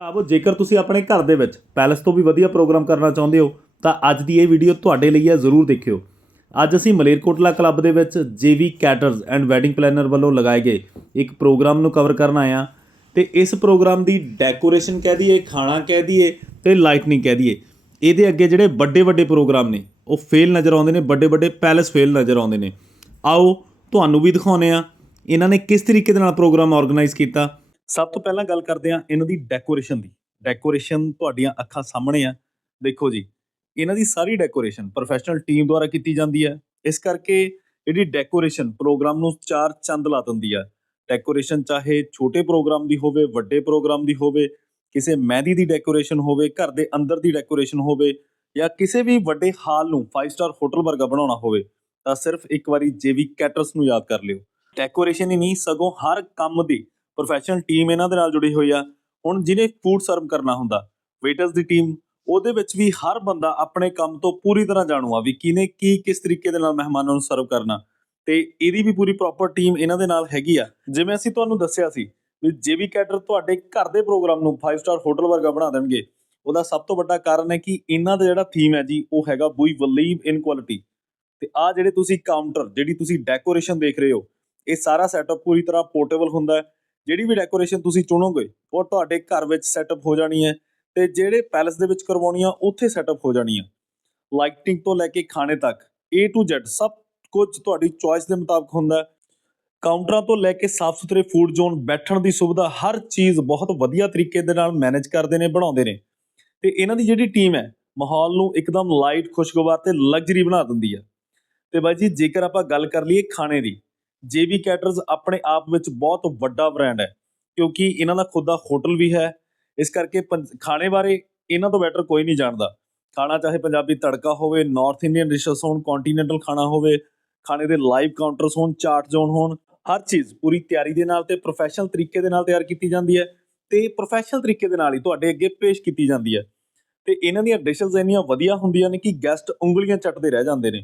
ਆਵੋ, ਜੇਕਰ ਤੁਸੀਂ ਆਪਣੇ ਘਰ ਦੇ ਵਿੱਚ ਪੈਲਸ ਤੋਂ ਵੀ ਵਧੀਆ ਪ੍ਰੋਗਰਾਮ ਕਰਨਾ ਚਾਹੁੰਦੇ ਹੋ, ਤਾਂ ਅੱਜ ਦੀ ਇਹ ਵੀਡੀਓ ਤੁਹਾਡੇ ਲਈ ਹੈ, ਜ਼ਰੂਰ ਦੇਖਿਓ। ਅੱਜ ਅਸੀਂ ਮਲੇਰਕੋਟਲਾ ਕਲੱਬ ਦੇ ਵਿੱਚ JV caterers and wedding planner ਵੱਲੋਂ ਲਗਾਏ ਗਏ ਇੱਕ ਪ੍ਰੋਗਰਾਮ ਨੂੰ ਕਵਰ ਕਰਨ ਆਏ ਹਾਂ ਤੇ ਇਸ ਪ੍ਰੋਗਰਾਮ ਦੀ ਡੈਕੋਰੇਸ਼ਨ ਕਹਿ ਦਈਏ, ਖਾਣਾ ਕਹਿ ਦਈਏ ਤੇ ਲਾਈਟਨਿੰਗ ਕਹਿ ਦਈਏ। ਇਹਦੇ ਅੱਗੇ ਜਿਹੜੇ ਵੱਡੇ ਵੱਡੇ ਪ੍ਰੋਗਰਾਮ ਨੇ, ਉਹ ਫੇਲ ਨਜ਼ਰ ਆਉਂਦੇ ਨੇ ਵੱਡੇ ਵੱਡੇ ਪੈਲਸ ਫੇਲ ਨਜ਼ਰ ਆਉਂਦੇ ਨੇ। ਆਓ, ਤੁਹਾਨੂੰ ਵੀ ਦਿਖਾਉਨੇ ਆ ਇਹਨਾਂ ਨੇ ਕਿਸ ਤਰੀਕੇ ਦੇ ਨਾਲ ਪ੍ਰੋਗਰਾਮ ਆਰਗੇਨਾਈਜ਼ ਕੀਤਾ ਸਭ ਤੋਂ ਪਹਿਲਾਂ ਗੱਲ ਕਰਦੇ ਹਾਂ ਇਹਨਾਂ ਦੀ ਡੈਕੋਰੇਸ਼ਨ ਦੀ। ਡੈਕੋਰੇਸ਼ਨ ਤੁਹਾਡੀਆਂ ਅੱਖਾਂ ਸਾਹਮਣੇ ਆ। ਦੇਖੋ ਜੀ, ਇਹਨਾਂ ਦੀ ਸਾਰੀ ਡੈਕੋਰੇਸ਼ਨ ਪ੍ਰੋਫੈਸ਼ਨਲ ਟੀਮ ਦੁਆਰਾ ਕੀਤੀ ਜਾਂਦੀ ਹੈ। ਇਸ ਕਰਕੇ ਜਿਹੜੀ ਡੈਕੋਰੇਸ਼ਨ ਪ੍ਰੋਗਰਾਮ ਨੂੰ ਚਾਰ ਚੰਦ ਲਾ ਦਿੰਦੀ ਆ। ਡੈਕੋਰੇਸ਼ਨ ਚਾਹੇ ਛੋਟੇ ਪ੍ਰੋਗਰਾਮ ਦੀ ਹੋਵੇ, ਵੱਡੇ ਪ੍ਰੋਗਰਾਮ ਦੀ ਹੋਵੇ, ਕਿਸੇ ਮਹਿੰਦੀ ਦੀ ਡੈਕੋਰੇਸ਼ਨ ਹੋਵੇ, ਘਰ ਦੇ ਅੰਦਰ ਦੀ ਡੈਕੋਰੇਸ਼ਨ ਹੋਵੇ ਜਾਂ ਕਿਸੇ ਵੀ ਵੱਡੇ ਹਾਲ ਨੂੰ 5 ਸਟਾਰ ਹੋਟਲ ਵਰਗਾ ਬਣਾਉਣਾ ਹੋਵੇ, ਤਾਂ ਸਿਰਫ ਇੱਕ ਵਾਰੀ ਜੇਵੀ ਕੈਟਰਸ ਨੂੰ ਯਾਦ ਕਰ ਲਿਓ। ਡੈਕੋਰੇਸ਼ਨ ਹੀ ਨਹੀਂ, ਸਗੋਂ ਹਰ ਕੰਮ ਦੀ ਪ੍ਰੋਫੈਸ਼ਨਲ ਟੀਮ ਇਹਨਾਂ ਦੇ ਨਾਲ ਜੁੜੀ ਹੋਈ ਆ। ਹੁਣ ਜਿਹਨੇ ਫੂਡ ਸਰਵ ਕਰਨਾ ਹੁੰਦਾ ਵੇਟਰਸ ਦੀ ਟੀਮ ਉਹਦੇ ਵਿੱਚ ਵੀ ਹਰ ਬੰਦਾ ਆਪਣੇ ਕੰਮ ਤੋਂ ਪੂਰੀ ਤਰ੍ਹਾਂ ਜਾਣੂ ਆ ਵੀ ਕਿਨੇ ਕੀ, ਕਿਸ ਤਰੀਕੇ ਦੇ ਨਾਲ ਮਹਿਮਾਨਾਂ ਨੂੰ ਸਰਵ ਕਰਨਾ। ਤੇ ਇਹਦੀ ਵੀ ਪੂਰੀ ਪ੍ਰੋਪਰ ਟੀਮ ਇਹਨਾਂ ਦੇ ਨਾਲ ਹੈਗੀ ਆ। ਜਿਵੇਂ ਅਸੀਂ ਤੁਹਾਨੂੰ ਦੱਸਿਆ ਸੀ ਵੀ ਜੇਵੀ ਕੈਟਰ ਤੁਹਾਡੇ ਘਰ ਦੇ ਪ੍ਰੋਗਰਾਮ ਨੂੰ 5 ਸਟਾਰ ਹੋਟਲ ਵਰਗਾ ਬਣਾ ਦੇਣਗੇ, ਉਹਦਾ ਸਭ ਤੋਂ ਵੱਡਾ ਕਾਰਨ ਹੈ ਕਿ ਇਹਨਾਂ ਦਾ ਜਿਹੜਾ ਥੀਮ ਹੈ ਜੀ, ਉਹ ਹੈਗਾ ਵੀ ਬਲੀਵ ਇਨ ਕੁਆਲਿਟੀ। ਤੇ ਆ ਜਿਹੜੇ ਤੁਸੀਂ ਕਾਊਂਟਰ ਜਿਹੜੀ ਤੁਸੀਂ ਡੈਕੋਰੇਸ਼ਨ ਦੇਖ ਰਹੇ ਹੋ, ਇਹ ਸਾਰਾ ਸੈਟਅਪ ਪੂਰੀ ਤਰ੍ਹਾਂ ਪੋਰਟੇਬਲ ਹੁੰਦਾ ਹੈ। ਜਿਹੜੀ ਵੀ ਡੈਕੋਰੇਸ਼ਨ ਤੁਸੀਂ ਚੁਣੋਗੇ, ਉਹ ਤੁਹਾਡੇ ਘਰ ਵਿੱਚ ਸੈਟਅਪ ਹੋ ਜਾਣੀ ਹੈ ਤੇ ਜਿਹੜੇ ਪੈਲਸ ਦੇ ਵਿੱਚ ਕਰਵਾਉਣੀ ਆ ਉੱਥੇ ਸੈਟਅਪ ਹੋ ਜਾਣੀ ਆ। ਲਾਈਟਿੰਗ ਤੋਂ ਲੈ ਕੇ ਖਾਣੇ ਤੱਕ, A to Z, ਸਭ ਕੁਝ ਤੁਹਾਡੀ ਚੋਇਸ ਦੇ ਮੁਤਾਬਕ ਹੁੰਦਾ। ਕਾਊਂਟਰਾਂ ਤੋਂ ਲੈ ਕੇ ਸਾਫ਼ ਸੁਥਰੇ ਫੂਡ ਜ਼ੋਨ ਬੈਠਣ ਦੀ ਸੁਵਿਧਾ ਹਰ ਚੀਜ਼ ਬਹੁਤ ਵਧੀਆ ਤਰੀਕੇ ਦੇ ਨਾਲ ਮੈਨੇਜ ਕਰਦੇ ਨੇ, ਬਣਾਉਂਦੇ ਨੇ। ਤੇ ਇਹਨਾਂ ਦੀ ਜਿਹੜੀ ਟੀਮ ਹੈ, ਮਾਹੌਲ ਨੂੰ ਇੱਕਦਮ ਲਾਈਟ ਖੁਸ਼ਗਵਾਰ ਤੇ ਲਗਜ਼ਰੀ ਬਣਾ ਦਿੰਦੀ ਹੈ ਤੇ ਬਾਈ ਜੀ, ਜੇਕਰ ਆਪਾਂ ਗੱਲ ਕਰ ਲਈਏ ਖਾਣੇ ਦੀ ਜੇਬੀ ਕੈਟਰਸ ਆਪਣੇ ਆਪ ਵਿੱਚ ਬਹੁਤ ਵੱਡਾ ਬ੍ਰਾਂਡ ਹੈ, ਕਿਉਂਕਿ ਇਹਨਾਂ ਦਾ ਖੁਦ ਦਾ ਹੋਟਲ ਵੀ ਹੈ, ਇਸ ਕਰਕੇ ਪੰ- ਖਾਣੇ ਬਾਰੇ ਇਹਨਾਂ ਤੋਂ ਬੈਟਰ ਕੋਈ ਨਹੀਂ ਜਾਣਦਾ। ਖਾਣਾ ਚਾਹੇ ਪੰਜਾਬੀ ਤੜਕਾ ਹੋਵੇ ਨਾਰਥ ਇੰਡੀਅਨ ਡਿਸ਼ਸ ਹੋਣ ਕੰਟੀਨੈਂਟਲ ਖਾਣਾ ਹੋਵੇ, ਖਾਣੇ ਦੇ ਲਾਈਵ ਕਾਊਂਟਰਸ ਹੋਣ ਚਾਰਟ ਜ਼ੋਨ ਹੋਣ, ਹਰ ਚੀਜ਼ ਪੂਰੀ ਤਿਆਰੀ ਦੇ ਨਾਲ ਤੇ ਪ੍ਰੋਫੈਸ਼ਨਲ ਤਰੀਕੇ ਦੇ ਨਾਲ ਤਿਆਰ ਕੀਤੀ ਜਾਂਦੀ ਹੈ ਤੇ ਪ੍ਰੋਫੈਸ਼ਨਲ ਤਰੀਕੇ ਦੇ ਨਾਲ ਹੀ ਤੁਹਾਡੇ ਅੱਗੇ ਪੇਸ਼ ਕੀਤੀ ਜਾਂਦੀ ਹੈ। ਤੇ ਇਹਨਾਂ ਦੀਆਂ ਡਿਸ਼ਸ ਇੰਨੀਆਂ ਵਧੀਆ ਹੁੰਦੀਆਂ ਨੇ ਕਿ ਗੈਸਟ ਉਂਗਲੀਆਂ ਚੱਟਦੇ ਰਹਿ ਜਾਂਦੇ ਨੇ।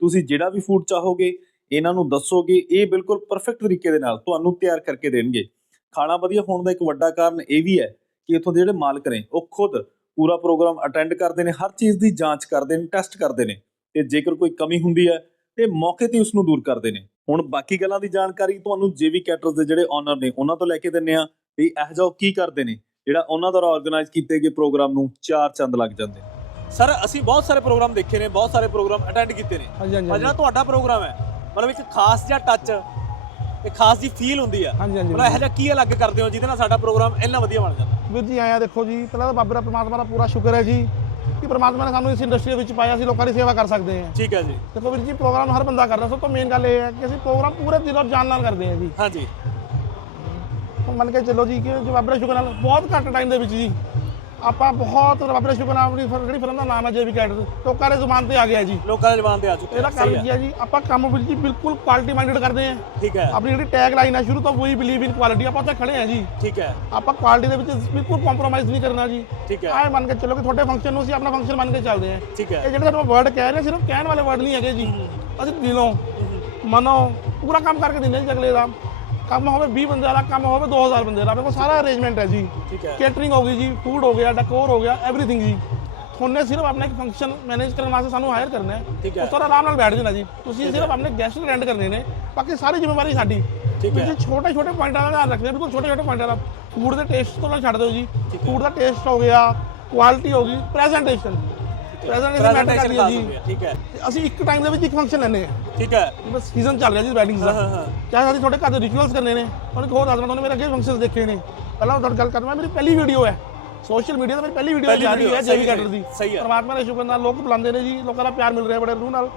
ਤੁਸੀਂ ਜਿਹੜਾ ਵੀ ਫੂਡ ਚਾਹੋਗੇ ਇਹਨਾਂ ਨੂੰ ਦੱਸੋਗੇ ਇਹ ਬਿਲਕੁਲ ਪਰਫੈਕਟ ਤਰੀਕੇ ਦੇ ਨਾਲ ਤੁਹਾਨੂੰ ਤਿਆਰ ਕਰਕੇ ਦੇਣਗੇ। ਖਾਣਾ ਵਧੀਆ ਹੋਣ ਦਾ ਇੱਕ ਵੱਡਾ ਕਾਰਨ ਇਹ ਵੀ ਹੈ ਕਿ ਇੱਥੋਂ ਦੇ ਜਿਹੜੇ ਮਾਲਕ ਨੇ ਉਹ ਖੁਦ ਪੂਰਾ ਪ੍ਰੋਗਰਾਮ ਅਟੈਂਡ ਕਰਦੇ ਨੇ ਹਰ ਚੀਜ਼ ਦੀ ਜਾਂਚ ਕਰਦੇ ਨੇ ਟੈਸਟ ਕਰਦੇ ਨੇ ਤੇ ਜੇਕਰ ਕੋਈ ਕਮੀ ਹੁੰਦੀ ਹੈ ਤੇ ਮੌਕੇ ਤੇ ਉਸ ਨੂੰ ਦੂਰ ਕਰਦੇ ਨੇ। ਹੁਣ ਬਾਕੀ ਗੱਲਾਂ ਦੀ ਜਾਣਕਾਰੀ ਤੁਹਾਨੂੰ ਜੇਵੀ ਕੈਟਰਸ ਦੇ ਜਿਹੜੇ ਓਨਰ ਨੇ ਉਹਨਾਂ ਤੋਂ ਲੈ ਕੇ ਦਿੰਨੇ ਆ ਵੀ ਇਹ ਉਹ ਕੀ ਕਰਦੇ ਨੇ ਜਿਹੜਾ ਉਹਨਾਂ ਦੁਆਰਾ ਆਰਗੇਨਾਈਜ਼ ਕੀਤੇ ਗਏ ਪ੍ਰੋਗਰਾਮ ਨੂੰ ਚਾਰ ਚੰਦ ਲੱਗ ਜਾਂਦੇ ਸਰ ਅਸੀਂ ਬਹੁਤ ਸਾਰੇ ਪ੍ਰੋਗਰਾਮ ਦੇਖੇ ਨੇ ਬਹੁਤ ਸਾਰੇ ਪ੍ਰੋਗਰਾਮ ਅਟੈਂਡ ਕੀਤੇ ਨੇ। ਹਾਂਜੀ ਹਾਂਜੀ ਪਰ ਜਿਹੜਾ ਤੁਹਾਡਾ ਪ੍ਰੋਗਰਾਮ ਹੈ ਮਤਲਬ ਇੱਕ ਖਾਸ ਜਿਹਾ ਟੱਚ ਇੱਕ ਖਾਸ ਜੀ ਫੀਲ ਹੁੰਦੀ ਆ। ਹਾਂਜੀ ਹਾਂਜੀ ਮਤਲਬ ਇਹੋ ਜਿਹਾ ਕੀ ਅਲੱਗ ਕਰਦੇ ਹੋ ਜਿਹਦੇ ਨਾਲ ਸਾਡਾ ਪ੍ਰੋਗਰਾਮ ਇੰਨਾ ਵਧੀਆ ਬਣ ਜਾਂਦਾ? ਵੀਰ ਜੀ ਆਇਆ ਦੇਖੋ ਜੀ ਪਹਿਲਾਂ ਤਾਂ ਬਾਬੇ ਦਾ ਪ੍ਰਮਾਤਮਾ ਦਾ ਪੂਰਾ ਸ਼ੁਕਰ ਹੈ ਜੀ ਕਿ ਪ੍ਰਮਾਤਮਾ ਨੇ ਸਾਨੂੰ ਇਸ ਇੰਡਸਟਰੀ ਦੇ ਵਿੱਚ ਪਾਇਆ ਸੀ ਲੋਕਾਂ ਦੀ ਸੇਵਾ ਕਰ ਸਕਦੇ ਹਾਂ। ਠੀਕ ਹੈ ਜੀ। ਦੇਖੋ ਵੀਰ ਜੀ ਪ੍ਰੋਗਰਾਮ ਹਰ ਬੰਦਾ ਕਰਦਾ ਸਭ ਤੋਂ ਮੇਨ ਗੱਲ ਇਹ ਹੈ ਕਿ ਅਸੀਂ ਪ੍ਰੋਗਰਾਮ ਪੂਰੇ ਦਿਲੋਂ ਜਾਨ ਨਾਲ ਕਰਦੇ ਹਾਂ ਜੀ। ਹਾਂਜੀ। ਹੁਣ ਮੰਨ ਕੇ ਚੱਲੋ ਜੀ ਕਿ ਜੋ ਬਾਬੇ ਦੇ ਸ਼ੁਕਰ ਨਾਲ ਬਹੁਤ ਘੱਟ ਟਾਈਮ ਦੇ ਵਿੱਚ ਜੀ ਆਪਾਂ ਬਹੁਤ ਬਾਬੇ ਦੇ ਸ਼ੁਕਰ ਨਾਲ ਆਪਣੀ ਫਿਰ- ਜਿਹੜੀ ਫਿਲਮ ਦਾ ਨਾਮ ਹੈ ਜੇਵੀ ਕੈਟਰ ਲੋਕਾਂ ਦੇ ਜ਼ੁਬਾਨ ਤੇ ਆ ਗਿਆ ਜੀ। ਲੋਕਾਂ ਦੇ ਜ਼ਬਾਨ ਤੇ ਆ ਚੁੱਕੇ ਇਹਦਾ ਕਾਰਨ ਕੀ ਹੈ। ਜੀ ਆਪਾਂ ਕੰਮ ਵੀਰ ਜੀ ਬਿਲਕੁਲ ਕੁਆਲਿਟੀ ਮਾਈਂਡਡ ਕਰਦੇ ਹਾਂ। ਠੀਕ ਹੈ। ਆਪਣੀ ਜਿਹੜੀ ਟੈਗ ਲਾਈਨ ਹੈ ਸ਼ੁਰੂ ਤੋਂ ਵੀ ਬਿਲੀਵ ਇਨ ਕੁਆਲਿਟੀ ਆਪਾਂ ਉੱਥੇ ਖੜੇ ਹਾਂ ਜੀ। ਠੀਕ ਹੈ। ਆਪਾਂ ਕੁਆਲਿਟੀ ਦੇ ਵਿੱਚ ਬਿਲਕੁਲ ਕੰਪਰੋਮਾਈਜ਼ ਨਹੀਂ ਕਰਨਾ ਜੀ। ਠੀਕ ਹੈ। ਆਏ ਮੰਨ ਕੇ ਚੱਲੋ ਕਿ ਤੁਹਾਡੇ ਫੰਕਸ਼ਨ ਨੂੰ ਅਸੀਂ ਆਪਣਾ ਫੰਕਸ਼ਨ ਮੰਨ ਕੇ ਚੱਲਦੇ ਹਾਂ। ਠੀਕ ਇਹ ਹੈ ਜਿਹੜੇ ਤੁਹਾਨੂੰ ਵਰਡ ਕਹਿ ਰਹੇ ਸਿਰਫ ਕਹਿਣ ਵਾਲੇ ਵਰਡ ਨਹੀਂ ਹੈਗੇ ਜੀ। ਅਸੀਂ ਦਿਲੋਂ ਮਨੋਂ ਪੂਰਾ ਕੰਮ ਕਰਕੇ ਦਿੰਦੇ ਜੀ ਅਗਲੇ ਦਾ। ਕੰਮ ਹੋਵੇ 20 ਬੰਦੇ ਵਾਲਾ ਕੰਮ ਹੋਵੇ 2000 ਬੰਦੇ ਦਾ। ਆਪਣੇ ਕੋਲ ਸਾਰਾ ਅਰੇਂਜਮੈਂਟ ਹੈ ਜੀ। ਠੀਕ ਹੈ। ਕੇਟਰਿੰਗ ਹੋ ਗਈ ਜੀ ਫੂਡ ਹੋ ਗਿਆ ਡੈਕੋਰ ਹੋ ਗਿਆ ਐਵਰੀਥਿੰਗ ਜੀ। ਤੁਹਾਨੇ ਸਿਰਫ ਆਪਣਾ ਇੱਕ ਫੰਕਸ਼ਨ ਮੈਨੇਜ ਕਰਨ ਵਾਸਤੇ ਸਾਨੂੰ ਹਾਇਰ ਕਰਨਾ ਹੈ। ਉਸ ਤਰ੍ਹਾਂ ਆਰਾਮ ਨਾਲ ਬੈਠ ਜਾਣਾ ਜੀ। ਤੁਸੀਂ ਸਿਰਫ ਆਪਣੇ ਗੈਸਟ ਅਟੈਂਡ ਕਰਨੇ ਨੇ। ਬਾਕੀ ਸਾਰੀ ਜ਼ਿੰਮੇਵਾਰੀ ਸਾਡੀ। ਠੀਕ ਹੈ। ਤੁਸੀਂ ਛੋਟੇ ਛੋਟੇ ਪੁਆਇੰਟਾਂ ਦਾ ਧਿਆਨ ਰੱਖਦੇ ਬਿਲਕੁਲ ਛੋਟੇ ਛੋਟੇ ਪੁਆਇੰਟਾਂ ਦਾ। ਫੂਡ ਦੇ ਟੇਸਟ ਤੋਂ ਨਾ ਛੱਡ ਦਿਓ ਜੀ। ਫੂਡ ਦਾ ਟੇਸਟ ਹੋ ਗਿਆ ਕੁਆਲਿਟੀ ਹੋ ਗਈ ਪ੍ਰੈਜੈਂਟੇਸ਼ਨ ਪ੍ਰੈਜੈਂਟੇਸ਼ਨ ਮੈਟਰ ਪ੍ਰੈਜੈਂਟੇਸ਼ਨ ਕਰਦੀ ਹੈ ਜੀ। ਠੀਕ ਹੈ। ਅਸੀਂ ਇੱਕ ਟਾਈਮ ਦੇ ਵਿੱਚ ਇੱਕ ਫੰਕਸ਼ਨ ਲੈਣੇ ਆ। ਠੀਕ ਹੈ। ਬਸ ਸੀਜ਼ਨ ਚੱਲ ਰਿਹਾ ਜੀ ਵੈਡਿੰਗਸ ਦਾ। ਹਾਂ ਹਾਂ ਚਾਹੇ ਅਸੀਂ ਤੁਹਾਡੇ ਘਰ ਦੇ ਰਿਚੁਅਲਸ ਕਰਨੇ ਨੇ ਉਹਨੇ ਹੋਰ ਮੈਂ ਤੁਹਾਨੂੰ ਮੇਰੇ ਅੱਗੇ ਫੰਕਸ਼ਨਸ ਦੇਖੇ ਨੇ। ਪਹਿਲਾਂ ਤੁਹਾਡੀ ਗੱਲ ਕਰਦਾ ਮੇਰੀ ਪਹਿਲੀ ਵੀਡੀਓ ਹੈ। ਸੋਸ਼ਲ ਮੀਡੀਆ ਤੇ ਮੇਰੀ ਪਹਿਲੀ ਵੀਡੀਓ ਜਾ ਰਹੀ ਹੈ ਜੇਵੀ ਕੈਟਰ ਦੀ। ਸਹੀ ਹੈ। ਪਰਮਾਤਮਾ ਦੇ ਸ਼ੁਕਰ ਨਾਲ ਲੋਕ ਬੁਲਾਉਂਦੇ ਨੇ ਜੀ ਲੋਕਾਂ ਦਾ ਪਿਆਰ ਮਿਲ ਰਿਹਾ ਬੜੇ ਰੂਹ ਨਾਲ।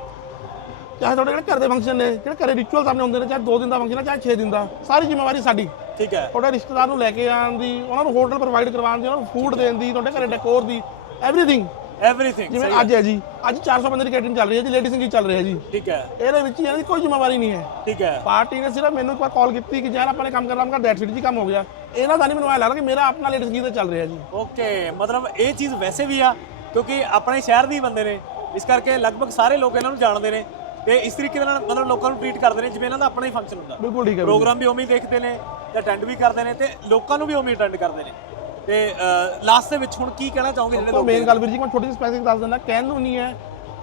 ਚਾਹੇ ਤੁਹਾਡੇ ਘਰ ਦੇ ਫੰਕਸ਼ਨ ਨੇ ਜਿਹੜੇ ਘਰੇ ਰਿਚੁਅਲਸ ਆਪਣੇ ਹੁੰਦੇ ਨੇ ਚਾਹੇ 2 ਦਿਨ ਦਾ ਫੰਕਸ਼ਨ ਹੈ ਚਾਹੇ 6 ਦਿਨ ਦਾ ਸਾਰੀ ਜ਼ਿੰਮੇਵਾਰੀ ਸਾਡੀ। ਠੀਕ ਹੈ। ਤੁਹਾਡੇ ਰਿਸ਼ਤੇਦਾਰ ਨੂੰ ਲੈ ਕੇ ਆਉਣ ਦੀ ਉਹਨਾਂ ਨੂੰ ਹੋਟਲ ਪ੍ਰੋਵਾਈਡ ਕਰਵਾਉਣ ਦੀ ਉਹਨਾਂ ਨੂੰ ਫੂਡ ਦੇਣ ਦੀ ਤੁਹਾਡੇ ਘਰੇ ਡੈਕੋਰ ਦੀ ਐਵਰੀਥਿੰਗ ਐਵਰੀਥਿੰਗ ਜਿਵੇਂ ਅੱਜ ਹੈ ਜੀ। ਅੱਜ 400 ਬੰਦੇ ਦੀ ਕੈਟਰਿੰਗ ਚੱਲ ਰਹੀ ਹੈ ਜੀ ਲੇਡੀਜ਼ ਸੰਗੀਤ ਚੱਲ ਰਿਹਾ ਜੀ। ਠੀਕ ਹੈ। ਇਹਦੇ ਵਿੱਚ ਇਹਨਾਂ ਦੀ ਕੋਈ ਜ਼ਿੰਮੇਵਾਰੀ ਨਹੀਂ ਹੈ। ਠੀਕ ਹੈ। ਪਾਰਟੀ ਨੇ ਸਿਰਫ ਮੈਨੂੰ ਇੱਕ ਵਾਰ ਕਾਲ ਕੀਤੀ ਕਿ ਯਾਰ ਆਪਾਂ ਨੇ ਕੰਮ ਕਰਨਾ ਮੈਂ ਡੈਟ ਫਿਟ ਜੀ ਕੰਮ ਹੋ ਗਿਆ। ਇਹਨਾਂ ਦਾ ਨਹੀਂ ਮੈਨੂੰ ਐ ਲੱਗਦਾ ਕਿ ਮੇਰਾ ਆਪਣਾ ਲੇਡੀਜ਼ ਸੰਗੀਤ ਚੱਲ ਰਿਹਾ ਜੀ। ਓਕੇ ਮਤਲਬ ਇਹ ਚੀਜ਼ ਵੈਸੇ ਵੀ ਆ ਕਿਉਂਕਿ ਆਪਣੇ ਸ਼ਹਿਰ ਦੇ ਹੀ ਬੰਦੇ ਨੇ। ਇਸ ਕਰਕੇ ਲਗਭਗ ਸਾਰੇ ਲੋਕ ਇਹਨਾਂ ਨੂੰ ਜਾਣਦੇ ਨੇ ਤੇ ਇਸ ਤਰੀਕੇ ਦੇ ਨਾਲ ਮਤਲਬ ਲੋਕਾਂ ਨੂੰ ਟ੍ਰੀਟ ਕਰਦੇ ਨੇ ਜਿਵੇਂ ਇਹਨਾਂ ਦਾ ਆਪਣਾ ਹੀ ਫੰਕਸ਼ਨ ਹੁੰਦਾ। ਬਿਲਕੁਲ ਠੀਕ ਹੈ। ਪ੍ਰੋਗਰਾਮ ਵੀ ਉਵੇਂ ਹੀ ਦੇਖਦੇ ਨੇ ਤੇ ਅਟੈਂਡ ਵੀ ਕਰਦੇ ਨੇ ਤੇ ਲੋਕਾਂ ਨੂੰ ਵੀ ਉਵੇਂ ਅਟੈਂਡ ਕਰਦੇ ਨੇ। ਤੇ ਲਾਸਟ ਦੇ ਵਿੱਚ ਹੁਣ ਕੀ ਕਹਿਣਾ ਚਾਹੋਗੇ ਜਿਹੜੇ ਲੋਕ ਮੇਨ ਗੱਲ ਵੀਰ ਜੀ ਮੈਂ ਛੋਟੀ ਜਿਹੀ ਸਪੈਸਿਫਿਕ ਦੱਸ ਦਿੰਦਾ ਕਹਿਣ ਨੂੰ ਨਹੀਂ ਹੈ।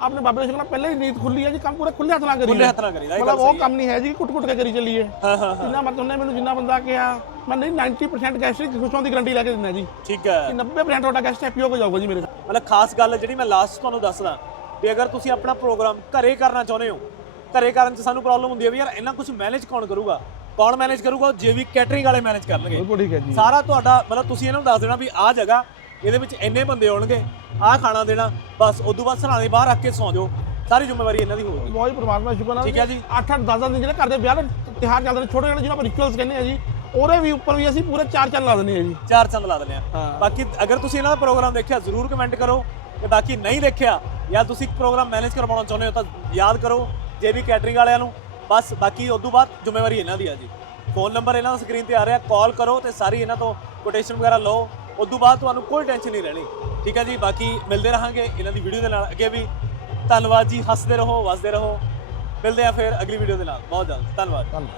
ਆਪਣੇ ਬਾਬੇ ਦੇ ਸ਼ਕਲ ਪਹਿਲਾਂ ਹੀ ਨੀਤ ਖੁੱਲੀ ਹੈ ਜੀ ਕੰਮ ਪੂਰੇ ਖੁੱਲੇ ਹੱਥ ਨਾਲ ਕਰੀਏ ਖੁੱਲੇ ਹੱਥ ਨਾਲ ਕਰੀਦਾ, ਮਤਲਬ ਉਹ ਕੰਮ ਨਹੀਂ ਹੈ ਜੀ ਕੁੱਟ ਕੁੱਟ ਕੇ ਕਰੀ ਚੱਲੀਏ। ਹਾਂ ਹਾਂ ਜਿੰਨਾ ਮਤਲਬ ਉਹਨੇ ਮੈਨੂੰ ਜਿੰਨਾ ਬੰਦਾ ਕਿਹਾ ਮੈਂ ਨਹੀਂ 90% ਗੈਸਟ੍ਰਿਕ ਖੁਸ਼ੋਂ ਦੀ ਗਾਰੰਟੀ ਲੈ ਕੇ ਦਿੰਦਾ ਜੀ। ਠੀਕ ਹੈ। ਕਿ 90% ਤੁਹਾਡਾ ਗੈਸਟ ਹੈਪੀ ਹੋ ਜਾਊਗਾ ਜੀ ਮੇਰੇ ਮਤਲਬ ਖਾਸ ਗੱਲ ਜਿਹੜੀ ਮੈਂ ਲਾਸਟ ਤੁਹਾਨੂੰ ਦੱਸਦਾ ਵੀ ਅਗਰ ਤੁਸੀਂ ਆਪਣਾ ਪ੍ਰੋਗਰਾਮ ਘਰੇ ਕਰਨਾ ਚਾਹੁੰਦੇ ਹੋ ਘਰੇ ਕਰਨ 'ਚ ਸਾਨੂੰ ਪ੍ਰੋਬਲਮ ਹੁੰਦੀ ਹੈ ਵੀ ਯਾਰ ਇਹਨਾਂ ਕੁਝ ਮੈਨੇਜ ਕੌਣ ਕਰੂਗਾ? ਕੌਣ ਮੈਨੇਜ ਕਰੂਗਾ? ਜੇਵੀ ਕੈਟਰਿੰਗ ਵਾਲੇ ਮੈਨੇਜ ਕਰਨਗੇ। ਬਿਲਕੁਲ ਠੀਕ ਹੈ ਜੀ। ਸਾਰਾ ਤੁਹਾਡਾ ਮਤਲਬ ਤੁਸੀਂ ਇਹਨਾਂ ਨੂੰ ਦੱਸ ਦੇਣਾ ਵੀ ਆਹ ਜਗ੍ਹਾ ਇਹਦੇ ਵਿੱਚ ਇੰਨੇ ਬੰਦੇ ਆਉਣਗੇ ਆਹ ਖਾਣਾ ਦੇਣਾ ਬਸ ਉਦੋਂ ਬਾਅਦ ਸਰਾਣੇ ਬਾਹਰ ਰੱਖ ਕੇ ਸੌਂ ਜਾਓ। ਸਾਰੀ ਜ਼ਿੰਮੇਵਾਰੀ ਇਹਨਾਂ ਦੀ ਹੋਊਗੀ। ਬਹੁਤ ਪ੍ਰਮਾਤਮਾ ਦਾ ਸ਼ੁਕਰ ਨਾਲ ਠੀਕ ਹੈ ਜੀ। 8 8 10 10 ਦਿਨ ਜਿਹੜੇ ਘਰ ਦੇ ਵਿਆਹ ਦੇ ਤਿਹਾਰ ਚੱਲਦੇ ਨੇ ਛੋਟੇ ਛੋਟੇ ਜਿਹਨਾਂ ਆਪਾਂ ਰਿਚੁਅਲਸ ਕਹਿੰਦੇ ਆ ਜੀ ਉਹਦੇ ਵੀ ਉੱਪਰ ਵੀ ਅਸੀਂ ਪੂਰੇ ਚਾਰ ਚੰਨ ਲਾ ਦਿੰਦੇ ਆ ਜੀ। ਚਾਰ ਚੰਦ ਲਾ ਦਿੰਦੇ ਆ। ਬਾਕੀ ਅਗਰ ਤੁਸੀਂ ਇਹਨਾਂ ਦਾ ਪ੍ਰੋਗਰਾਮ ਦੇਖਿਆ ਜ਼ਰੂਰ ਕਮੈਂਟ ਕਰੋ। ਤੇ ਬਾਕੀ ਨਹੀਂ ਦੇਖਿਆ ਜਾਂ ਤੁਸੀਂ ਪ੍ਰੋਗਰਾਮ ਮੈਨੇਜ ਕਰਵਾਉਣਾ ਚਾਹੁੰਦੇ ਹੋ ਤਾਂ ਯਾਦ ਕਰੋ ਜੇਬੀ ਕੈਟਰਿੰਗ ਵਾਲਿਆਂ ਨੂੰ। ਬਸ ਬਾਕੀ ਉਸ ਤੋਂ ਬਾਅਦ ਜ਼ਿੰਮੇਵਾਰੀ ਇਹਨਾਂ ਦੀ ਆ ਜੀ। ਫੋਨ ਨੰਬਰ ਇਹਨਾਂ ਦਾ ਸਕਰੀਨ ਤੇ ਆ ਰਿਹਾ ਕਾਲ ਕਰੋ ਤੇ ਸਾਰੀ ਇਹਨਾਂ ਤੋਂ ਕੋਟੇਸ਼ਨ ਵਗੈਰਾ ਲਓ। ਉਸ ਤੋਂ ਬਾਅਦ ਤੁਹਾਨੂੰ ਕੋਈ ਟੈਨਸ਼ਨ ਨਹੀਂ ਰਹਿਣੀ। ਠੀਕ ਹੈ ਜੀ? ਬਾਕੀ ਮਿਲਦੇ ਰਹਾਂਗੇ ਇਹਨਾਂ ਦੀ ਵੀਡੀਓ ਦੇ ਨਾਲ। ਅੱਗੇ ਵੀ ਧੰਨਵਾਦ ਜੀ। ਹੱਸਦੇ ਰਹੋ, ਵਸਦੇ ਰਹੋ। ਮਿਲਦੇ ਆ ਫਿਰ ਅਗਲੀ ਵੀਡੀਓ ਦੇ ਨਾਲ। ਬਹੁਤ ਜਲਦ ਧੰਨਵਾਦ। ਧੰਨਵਾਦ।